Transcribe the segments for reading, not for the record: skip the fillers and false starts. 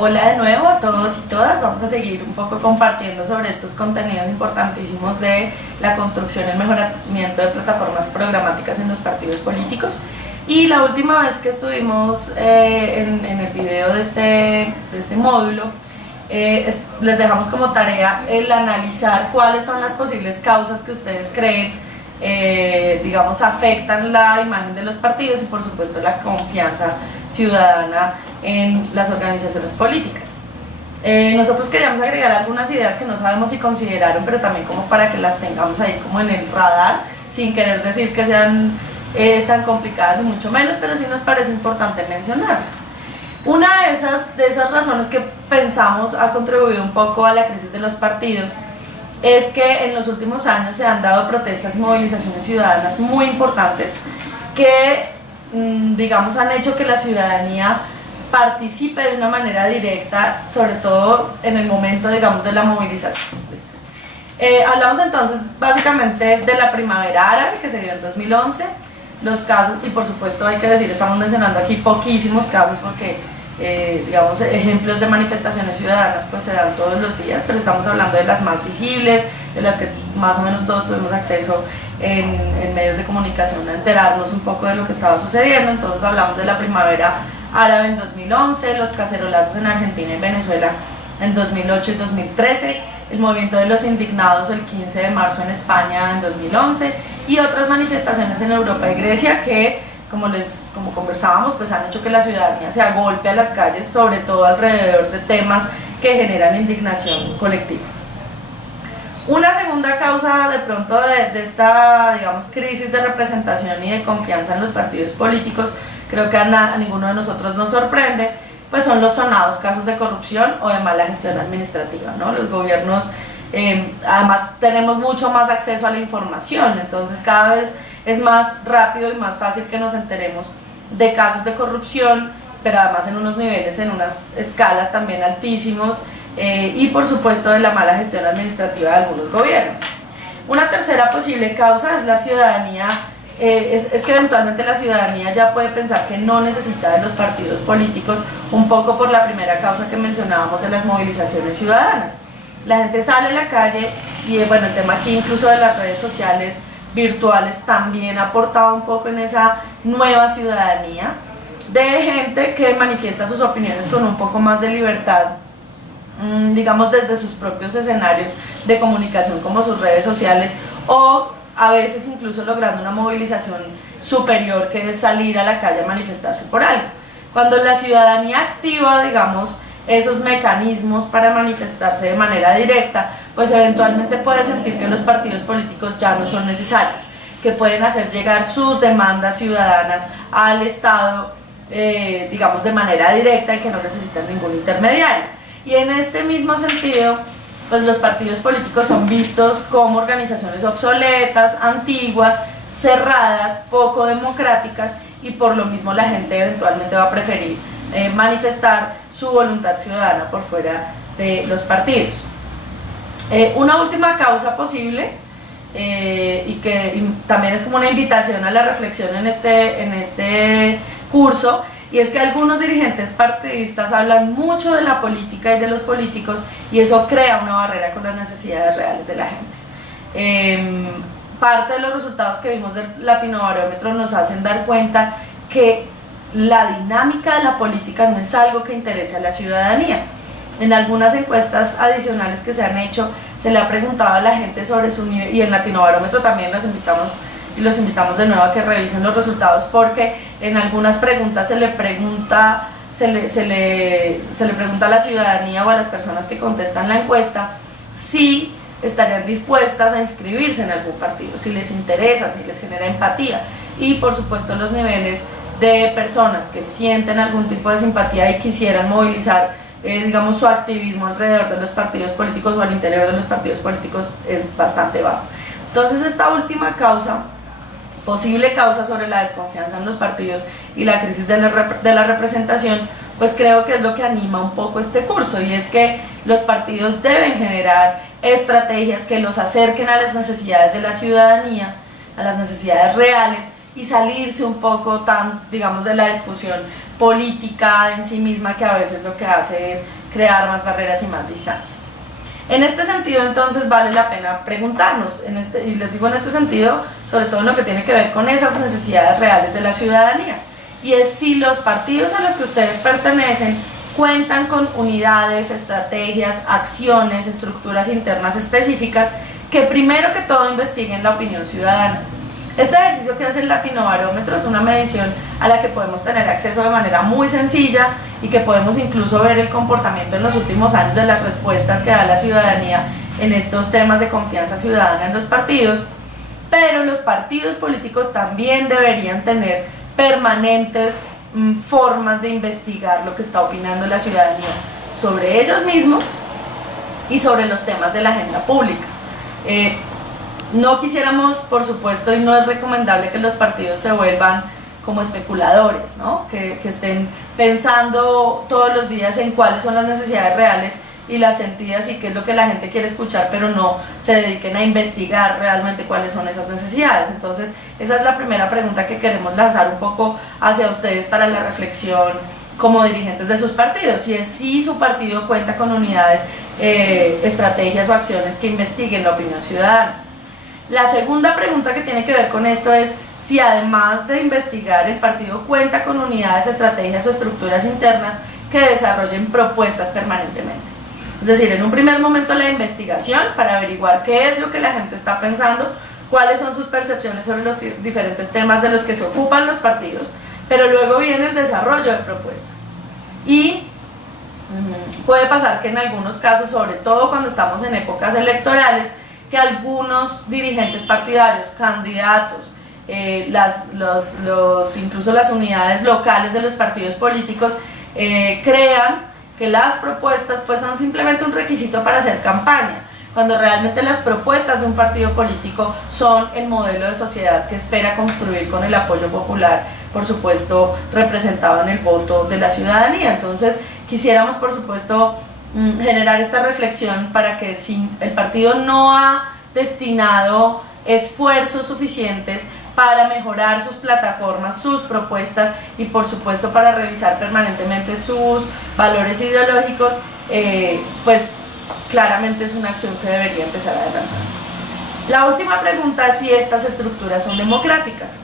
Hola de nuevo a todos y todas. Vamos a seguir un poco compartiendo sobre estos contenidos importantísimos de la construcción y el mejoramiento de plataformas programáticas en los partidos políticos. Y la última vez que estuvimos en el video de este módulo, les dejamos como tarea el analizar cuáles son las posibles causas que ustedes creen digamos, afectan la imagen de los partidos y por supuesto la confianza ciudadana en las organizaciones políticas. Nosotros queríamos agregar algunas ideas que no sabemos si consideraron, pero también como para que las tengamos ahí como en el radar, sin querer decir que sean tan complicadas ni mucho menos, pero sí nos parece importante mencionarlas. Una de esas razones que pensamos ha contribuido un poco a la crisis de los partidos es que en los últimos años se han dado protestas y movilizaciones ciudadanas muy importantes que, digamos, han hecho que la ciudadanía participe de una manera directa, sobre todo en el momento, digamos, de la movilización. Hablamos entonces básicamente de la primavera árabe que se dio en 2011, los casos, y por supuesto hay que decir, estamos mencionando aquí poquísimos casos porque digamos, ejemplos de manifestaciones ciudadanas pues se dan todos los días, pero estamos hablando de las más visibles, de las que más o menos todos tuvimos acceso en medios de comunicación a enterarnos un poco de lo que estaba sucediendo. Entonces hablamos de la primavera árabe en 2011, los cacerolazos en Argentina y Venezuela en 2008 y 2013, el movimiento de los indignados el 15 de marzo en España en 2011 y otras manifestaciones en Europa y Grecia que, como conversábamos, pues han hecho que la ciudadanía se agolpe a las calles, sobre todo alrededor de temas que generan indignación colectiva. Una segunda causa de pronto de esta, digamos, crisis de representación y de confianza en los partidos políticos, creo que a ninguno de nosotros nos sorprende, pues son los sonados casos de corrupción o de mala gestión administrativa, ¿no? Los gobiernos, además tenemos mucho más acceso a la información, entonces cada vez es más rápido y más fácil que nos enteremos de casos de corrupción, pero además en unos niveles, en unas escalas también altísimos, y por supuesto de la mala gestión administrativa de algunos gobiernos. Una tercera posible causa es la ciudadanía, es que eventualmente la ciudadanía ya puede pensar que no necesita de los partidos políticos, un poco por la primera causa que mencionábamos de las movilizaciones ciudadanas. La gente sale a la calle y bueno, el tema aquí incluso de las redes sociales virtuales también ha aportado un poco en esa nueva ciudadanía de gente que manifiesta sus opiniones con un poco más de libertad, digamos desde sus propios escenarios de comunicación como sus redes sociales, o a veces incluso logrando una movilización superior que es salir a la calle a manifestarse por algo. Cuando la ciudadanía activa, digamos, esos mecanismos para manifestarse de manera directa, pues eventualmente puede sentir que los partidos políticos ya no son necesarios, que pueden hacer llegar sus demandas ciudadanas al Estado, digamos, de manera directa y que no necesitan ningún intermediario. Y en este mismo sentido, pues los partidos políticos son vistos como organizaciones obsoletas, antiguas, cerradas, poco democráticas, y por lo mismo la gente eventualmente va a preferir manifestar su voluntad ciudadana por fuera de los partidos. Una última causa posible, y también es como una invitación a la reflexión en este curso, y es que algunos dirigentes partidistas hablan mucho de la política y de los políticos, y eso crea una barrera con las necesidades reales de la gente. Parte de los resultados que vimos del Latinobarómetro nos hacen dar cuenta que la dinámica de la política no es algo que interese a la ciudadanía. En algunas encuestas adicionales que se han hecho, se le ha preguntado a la gente sobre su nivel, y en Latinobarómetro también los invitamos de nuevo a que revisen los resultados, porque en algunas preguntas se le pregunta a la ciudadanía o a las personas que contestan la encuesta si estarían dispuestas a inscribirse en algún partido, si les interesa, si les genera empatía, y por supuesto los niveles de personas que sienten algún tipo de simpatía y quisieran movilizar, digamos, su activismo alrededor de los partidos políticos o al interior de los partidos políticos es bastante bajo. Entonces esta última causa, posible causa sobre la desconfianza en los partidos y la crisis de la representación, pues creo que es lo que anima un poco este curso, y es que los partidos deben generar estrategias que los acerquen a las necesidades de la ciudadanía, a las necesidades reales, y salirse un poco digamos, de la discusión política en sí misma, que a veces lo que hace es crear más barreras y más distancia. En este sentido, entonces, vale la pena preguntarnos, y les digo en este sentido, sobre todo en lo que tiene que ver con esas necesidades reales de la ciudadanía, y es si los partidos a los que ustedes pertenecen cuentan con unidades, estrategias, acciones, estructuras internas específicas que primero que todo investiguen la opinión ciudadana. Este ejercicio que hace el Latinobarómetro es una medición a la que podemos tener acceso de manera muy sencilla y que podemos incluso ver el comportamiento en los últimos años de las respuestas que da la ciudadanía en estos temas de confianza ciudadana en los partidos, pero los partidos políticos también deberían tener permanentes formas de investigar lo que está opinando la ciudadanía sobre ellos mismos y sobre los temas de la agenda pública. No quisiéramos, por supuesto, y no es recomendable que los partidos se vuelvan como especuladores, ¿no? Que estén pensando todos los días en cuáles son las necesidades reales y las sentidas y qué es lo que la gente quiere escuchar, pero no se dediquen a investigar realmente cuáles son esas necesidades. Entonces, esa es la primera pregunta que queremos lanzar un poco hacia ustedes para la reflexión como dirigentes de sus partidos, y es si su partido cuenta con unidades, estrategias o acciones que investiguen la opinión ciudadana. La segunda pregunta que tiene que ver con esto es si además de investigar el partido cuenta con unidades, estrategias o estructuras internas que desarrollen propuestas permanentemente. Es decir, en un primer momento la investigación para averiguar qué es lo que la gente está pensando, cuáles son sus percepciones sobre los diferentes temas de los que se ocupan los partidos, pero luego viene el desarrollo de propuestas. Y puede pasar que en algunos casos, sobre todo cuando estamos en épocas electorales, que algunos dirigentes partidarios, candidatos, incluso las unidades locales de los partidos políticos crean que las propuestas pues son simplemente un requisito para hacer campaña, cuando realmente las propuestas de un partido político son el modelo de sociedad que espera construir con el apoyo popular, por supuesto representado en el voto de la ciudadanía. Entonces quisiéramos, por supuesto, generar esta reflexión para que si el partido no ha destinado esfuerzos suficientes para mejorar sus plataformas, sus propuestas y por supuesto para revisar permanentemente sus valores ideológicos, pues claramente es una acción que debería empezar a adelantar. La última pregunta es si estas estructuras son democráticas,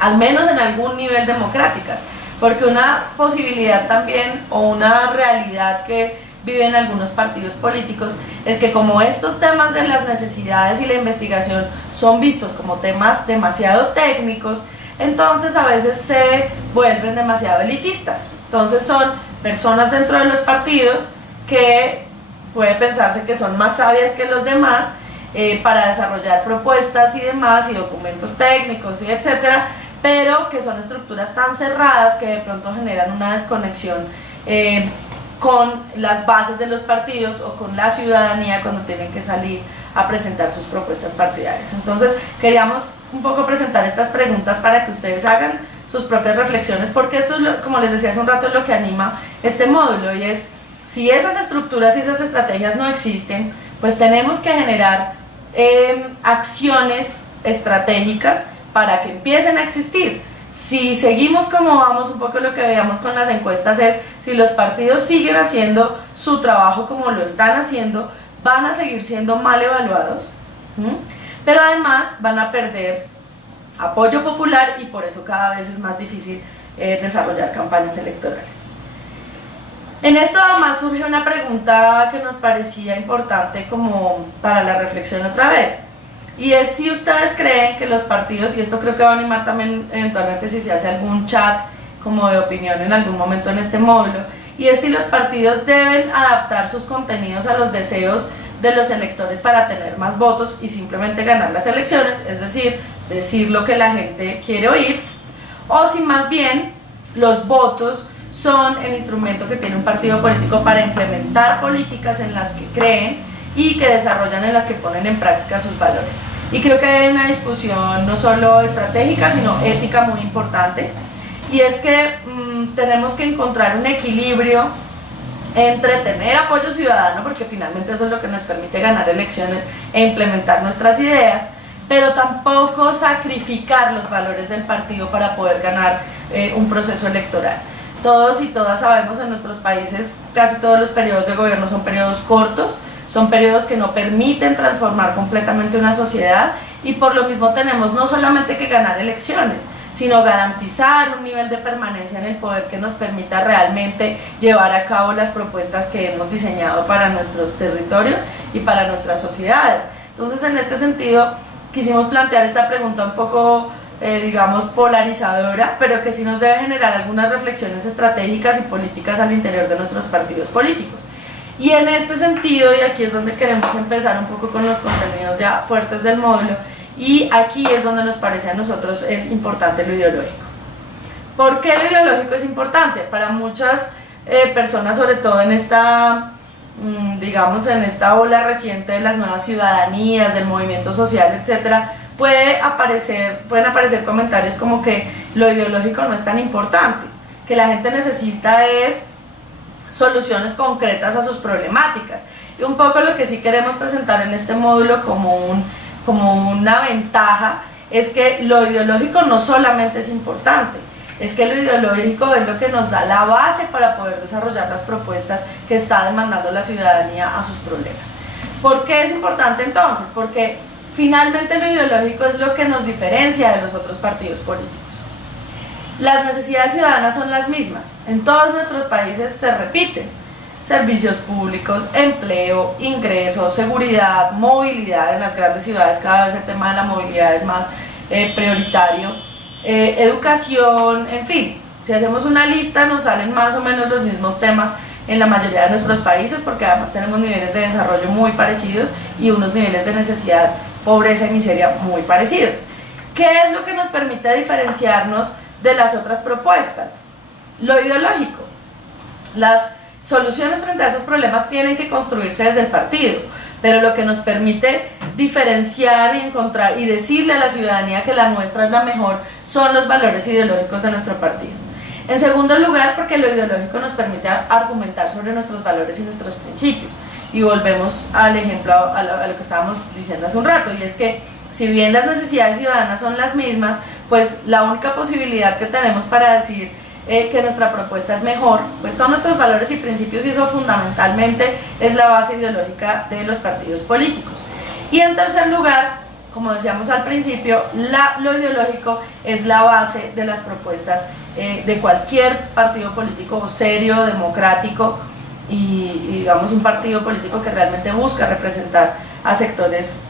al menos en algún nivel democráticas, porque una posibilidad también o una realidad que viven algunos partidos políticos es que como estos temas de las necesidades y la investigación son vistos como temas demasiado técnicos, entonces a veces se vuelven demasiado elitistas. Entonces son personas dentro de los partidos que puede pensarse que son más sabias que los demás para desarrollar propuestas y demás y documentos técnicos y etcétera, pero que son estructuras tan cerradas que de pronto generan una desconexión con las bases de los partidos o con la ciudadanía cuando tienen que salir a presentar sus propuestas partidarias. Entonces queríamos un poco presentar estas preguntas para que ustedes hagan sus propias reflexiones, porque esto es como les decía hace un rato, es lo que anima este módulo, y es si esas estructuras y esas estrategias no existen, pues tenemos que generar acciones estratégicas para que empiecen a existir. Si seguimos como vamos, un poco lo que veíamos con las encuestas es, si los partidos siguen haciendo su trabajo como lo están haciendo, van a seguir siendo mal evaluados, pero además van a perder apoyo popular y por eso cada vez es más difícil desarrollar campañas electorales. En esto además surge una pregunta que nos parecía importante como para la reflexión otra vez. Y es si ustedes creen que los partidos, y esto creo que va a animar también eventualmente si se hace algún chat como de opinión en algún momento en este módulo, y es si los partidos deben adaptar sus contenidos a los deseos de los electores para tener más votos y simplemente ganar las elecciones, es decir, decir lo que la gente quiere oír, o si más bien los votos son el instrumento que tiene un partido político para implementar políticas en las que creen y que desarrollan, en las que ponen en práctica sus valores. Y creo que hay una discusión no solo estratégica, sino ética muy importante, y es que tenemos que encontrar un equilibrio entre tener apoyo ciudadano, porque finalmente eso es lo que nos permite ganar elecciones e implementar nuestras ideas, pero tampoco sacrificar los valores del partido para poder ganar un proceso electoral. Todos y todas sabemos en nuestros países, casi todos los periodos de gobierno son periodos cortos, son periodos que no permiten transformar completamente una sociedad, y por lo mismo tenemos no solamente que ganar elecciones, sino garantizar un nivel de permanencia en el poder que nos permita realmente llevar a cabo las propuestas que hemos diseñado para nuestros territorios y para nuestras sociedades. Entonces, en este sentido, quisimos plantear esta pregunta un poco, digamos, polarizadora, pero que sí nos debe generar algunas reflexiones estratégicas y políticas al interior de nuestros partidos políticos. Y en este sentido, y aquí es donde queremos empezar un poco con los contenidos ya fuertes del módulo, y aquí es donde nos parece a nosotros es importante lo ideológico. ¿Por qué lo ideológico es importante? Para muchas personas, sobre todo en esta, digamos, en esta ola reciente de las nuevas ciudadanías, del movimiento social, etcétera, pueden aparecer comentarios como que lo ideológico no es tan importante, que la gente necesita es soluciones concretas a sus problemáticas. Y un poco lo que sí queremos presentar en este módulo como una ventaja es que lo ideológico no solamente es importante, es que lo ideológico es lo que nos da la base para poder desarrollar las propuestas que está demandando la ciudadanía a sus problemas. ¿Por qué es importante entonces? Porque finalmente lo ideológico es lo que nos diferencia de los otros partidos políticos. Las necesidades ciudadanas son las mismas, en todos nuestros países se repiten: servicios públicos, empleo, ingresos, seguridad, movilidad. En las grandes ciudades cada vez el tema de la movilidad es más prioritario, educación, en fin, si hacemos una lista nos salen más o menos los mismos temas en la mayoría de nuestros países, porque además tenemos niveles de desarrollo muy parecidos y unos niveles de necesidad, pobreza y miseria muy parecidos. ¿Qué es lo que nos permite diferenciarnos de las otras propuestas? Lo ideológico. Las soluciones frente a esos problemas tienen que construirse desde el partido, pero lo que nos permite diferenciar y encontrar y decirle a la ciudadanía que la nuestra es la mejor son los valores ideológicos de nuestro partido. En segundo lugar, porque lo ideológico nos permite argumentar sobre nuestros valores y nuestros principios, y volvemos al ejemplo, a lo que estábamos diciendo hace un rato, y es que si bien las necesidades ciudadanas son las mismas, pues la única posibilidad que tenemos para decir que nuestra propuesta es mejor, pues son nuestros valores y principios, y eso fundamentalmente es la base ideológica de los partidos políticos. Y en tercer lugar, como decíamos al principio, lo ideológico es la base de las propuestas de cualquier partido político serio, democrático y digamos un partido político que realmente busca representar a sectores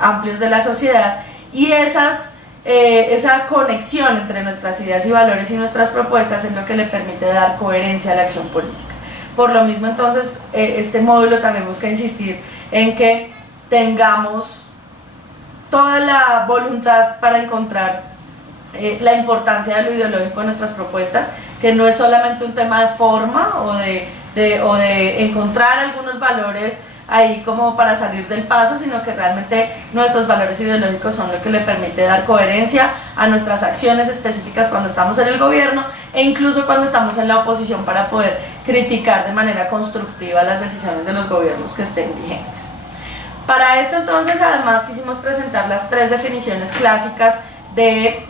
amplios de la sociedad, y esa conexión entre nuestras ideas y valores y nuestras propuestas es lo que le permite dar coherencia a la acción política. Por lo mismo, entonces, este módulo también busca insistir en que tengamos toda la voluntad para encontrar la importancia de lo ideológico en nuestras propuestas, que no es solamente un tema de forma o de encontrar algunos valores ahí como para salir del paso, sino que realmente nuestros valores ideológicos son lo que le permite dar coherencia a nuestras acciones específicas cuando estamos en el gobierno e incluso cuando estamos en la oposición, para poder criticar de manera constructiva las decisiones de los gobiernos que estén vigentes. Para esto entonces además quisimos presentar las tres definiciones clásicas de,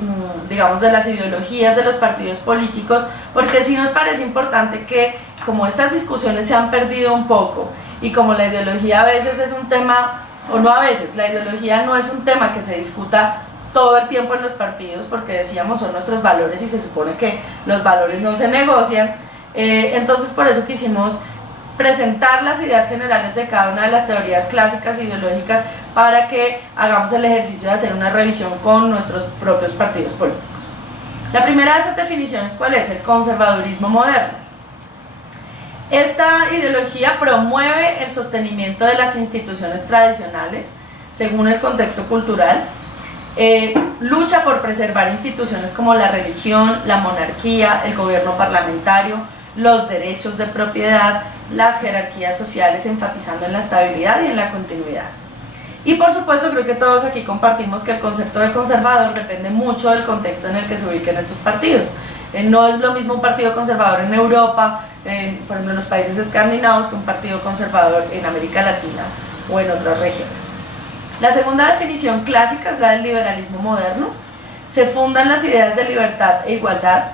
digamos, de las ideologías de los partidos políticos, porque sí nos parece importante que, como estas discusiones se han perdido un poco y como la ideología a veces es un tema, o no a veces, la ideología no es un tema que se discuta todo el tiempo en los partidos, porque decíamos son nuestros valores y se supone que los valores no se negocian, entonces por eso quisimos presentar las ideas generales de cada una de las teorías clásicas ideológicas para que hagamos el ejercicio de hacer una revisión con nuestros propios partidos políticos. La primera de esas definiciones, ¿cuál es? El conservadurismo moderno. Esta ideología promueve el sostenimiento de las instituciones tradicionales según el contexto cultural, lucha por preservar instituciones como la religión, la monarquía, el gobierno parlamentario, los derechos de propiedad, las jerarquías sociales, enfatizando en la estabilidad y en la continuidad. Y por supuesto creo que todos aquí compartimos que el concepto de conservador depende mucho del contexto en el que se ubiquen estos partidos. No es lo mismo un partido conservador en Europa, por ejemplo en los países escandinavos, que un partido conservador en América Latina o en otras regiones. La segunda definición clásica es la del liberalismo moderno. Se fundan las ideas de libertad e igualdad.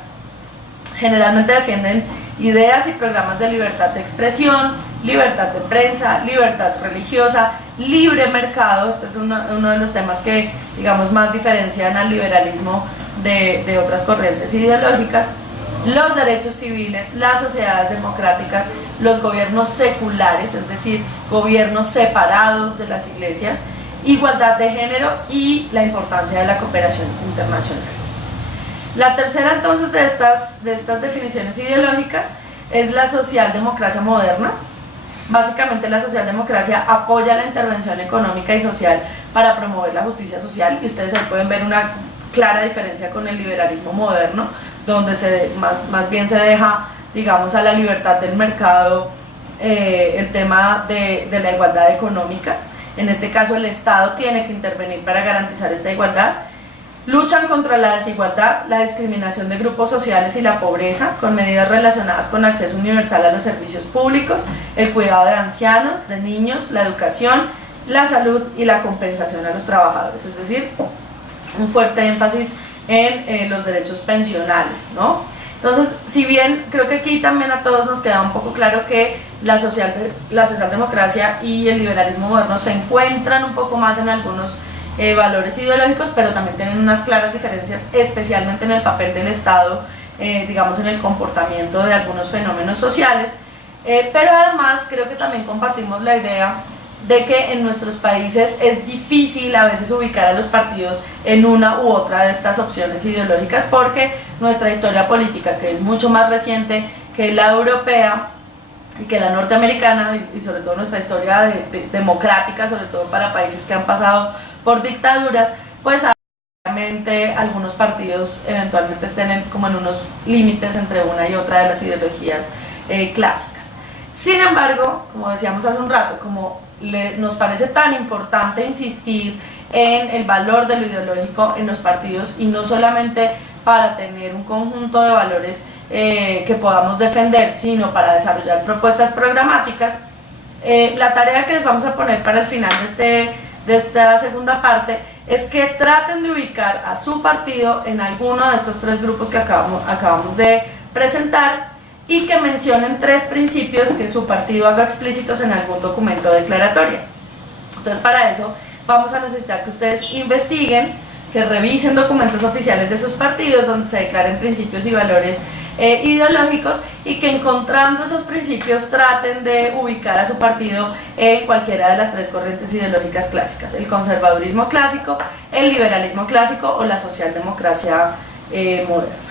Generalmente defienden ideas y programas de libertad de expresión, libertad de prensa, libertad religiosa, libre mercado. Este es uno de los temas que, digamos, más diferencian al liberalismo de otras corrientes ideológicas. Los derechos civiles, las sociedades democráticas, los gobiernos seculares, es decir, gobiernos separados de las iglesias, igualdad de género y la importancia de la cooperación internacional. La tercera entonces de estas definiciones ideológicas es la socialdemocracia moderna. Básicamente la socialdemocracia apoya la intervención económica y social para promover la justicia social, y ustedes ahí pueden ver una clara diferencia con el liberalismo moderno, donde más bien se deja, digamos, a la libertad del mercado el tema de la igualdad económica. En este caso el Estado tiene que intervenir para garantizar esta igualdad. Luchan contra la desigualdad, la discriminación de grupos sociales y la pobreza, con medidas relacionadas con acceso universal a los servicios públicos, el cuidado de ancianos, de niños, la educación, la salud y la compensación a los trabajadores. Es decir, un fuerte énfasis en los derechos pensionales, ¿no? Entonces, si bien creo que aquí también a todos nos queda un poco claro que la socialdemocracia y el liberalismo moderno se encuentran un poco más en algunos valores ideológicos, pero también tienen unas claras diferencias, especialmente en el papel del Estado, digamos, en el comportamiento de algunos fenómenos sociales, pero además creo que también compartimos la idea de que en nuestros países es difícil a veces ubicar a los partidos en una u otra de estas opciones ideológicas, porque nuestra historia política, que es mucho más reciente que la europea y que la norteamericana, y sobre todo nuestra historia democrática, sobre todo para países que han pasado por dictaduras, pues obviamente algunos partidos eventualmente estén como en unos límites entre una y otra de las ideologías clásicas. Sin embargo, como decíamos hace un rato, como nos parece tan importante insistir en el valor de lo ideológico en los partidos, y no solamente para tener un conjunto de valores que podamos defender, sino para desarrollar propuestas programáticas, la tarea que les vamos a poner para el final de esta segunda parte es que traten de ubicar a su partido en alguno de estos tres grupos que acabamos de presentar, y que mencionen tres principios que su partido haga explícitos en algún documento declaratorio. Entonces, para eso vamos a necesitar que ustedes investiguen, que revisen documentos oficiales de sus partidos donde se declaren principios y valores ideológicos, y que encontrando esos principios traten de ubicar a su partido en cualquiera de las tres corrientes ideológicas clásicas: el conservadurismo clásico, el liberalismo clásico o la socialdemocracia moderna.